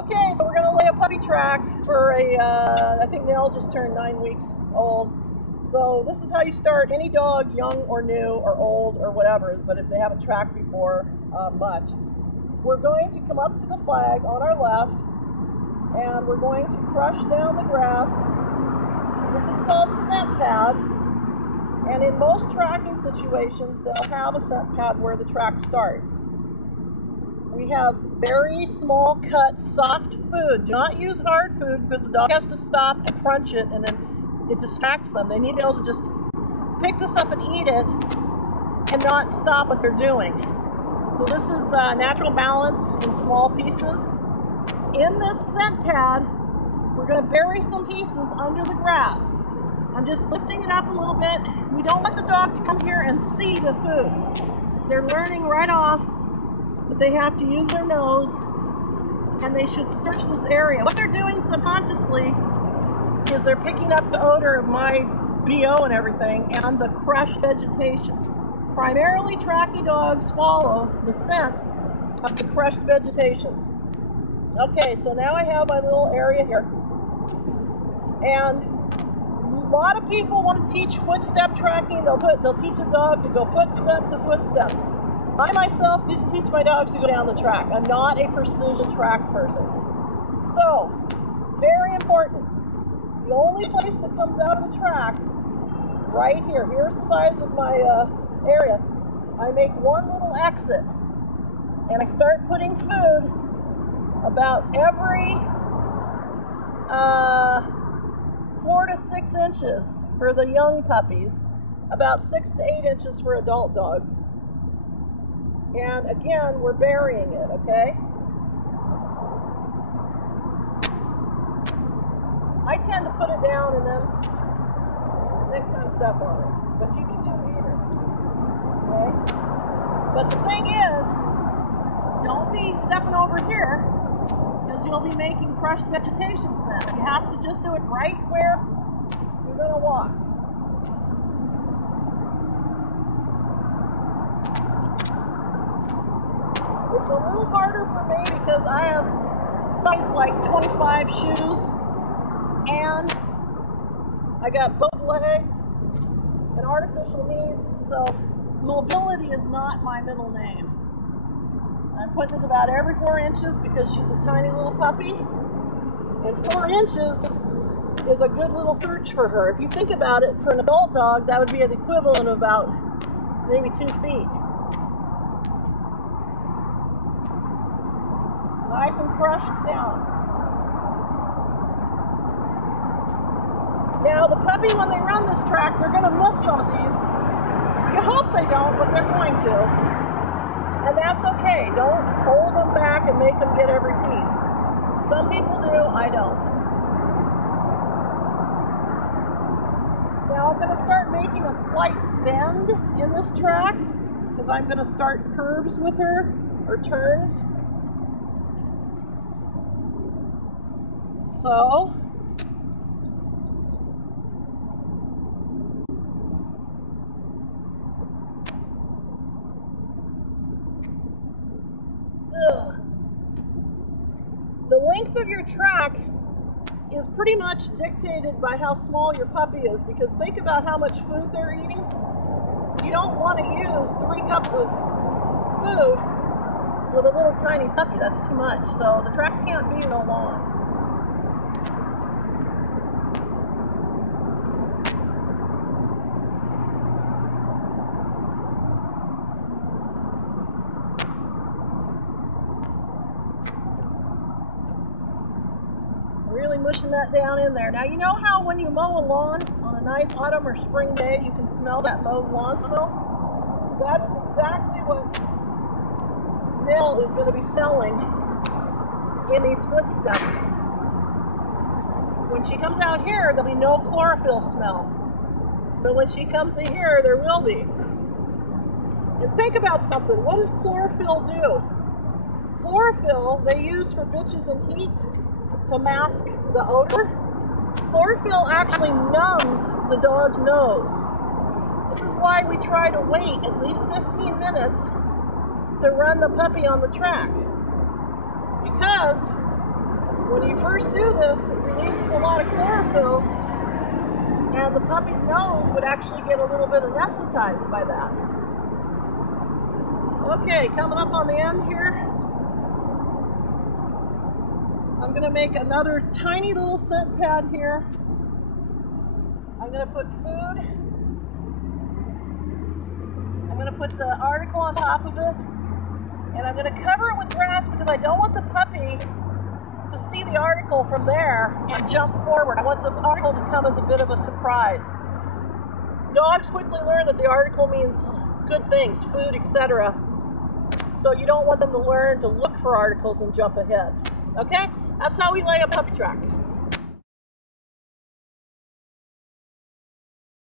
Okay, so we're going to lay a puppy track for I think Nell just turned 9 weeks old. So this is how you start any dog, young or new or old or whatever, but if they haven't tracked before much. We're going to come up to the flag on our left, and we're going to crush down the grass. This is called the scent pad, and in most tracking situations, they'll have a scent pad where the track starts. We have very small cut, soft food. Do not use hard food because the dog has to stop and crunch it, and then it distracts them. They need to be able to just pick this up and eat it and not stop what they're doing. So this is natural balance in small pieces. In this scent pad, we're going to bury some pieces under the grass. I'm just lifting it up a little bit. We don't want the dog to come here and see the food. They're learning right off that they have to use their nose, and they should search this area. What they're doing subconsciously is they're picking up the odor of my BO and everything and the crushed vegetation. Primarily, tracky dogs follow the scent of the crushed vegetation. Okay, so now I have my little area here. And a lot of people want to teach footstep tracking. They'll teach a dog to go footstep to footstep. I myself teach my dogs to go down the track. I'm not a precision track person. So, very important. The only place that comes out of the track, right here, here's the size of my area. I make one little exit, and I start putting food about every 4 to 6 inches for the young puppies, about 6 to 8 inches for adult dogs. And again, we're burying it, okay? I tend to put it down and then kind of step on it. But you can do either, okay? But the thing is, don't be stepping over here, because you'll be making crushed vegetation scent. You have to just do it right where you're going to walk. It's a little harder for me because I have size like 25 shoes, and I got both legs and artificial knees, so mobility is not my middle name. I'm putting this about every 4 inches because she's a tiny little puppy, and 4 inches is a good little search for her. If you think about it, for an adult dog, that would be the equivalent of about maybe 2 feet. Nice and crushed down. Now the puppy, when they run this track, they're going to miss some of these. You hope they don't, but they're going to. And that's okay. Don't hold them back and make them get every piece. Some people do, I don't. Now I'm going to start making a slight bend in this track, because I'm going to start curves with her, or turns. So, the length of your track is pretty much dictated by how small your puppy is, because think about how much food they're eating. You don't want to use 3 cups of food with a little tiny puppy. That's too much. So the tracks can't be no long. Really mushing that down in there. Now, you know how when you mow a lawn on a nice autumn or spring day, you can smell that mowed lawn smell? That is exactly what Nell is going to be selling in these footsteps. When she comes out here, there'll be no chlorophyll smell. But when she comes in here, there will be. And think about something. What does chlorophyll do? Chlorophyll, they use for bitches in heat to mask the odor. Chlorophyll actually numbs the dog's nose. This is why we try to wait at least 15 minutes to run the puppy on the track. Because When you first do this, it releases a lot of chlorophyll, and the puppy's nose would actually get a little bit anesthetized by that. Okay, coming up on the end here, I'm going to make another tiny little scent pad here. I'm going to put food. I'm going to put the article on top of it, and I'm going to cover it with grass because I don't want the puppy to see the article from there and jump forward. I want the article to come as a bit of a surprise. Dogs quickly learn that the article means good things, food, etc. So you don't want them to learn to look for articles and jump ahead. Okay? That's how we lay a puppy track.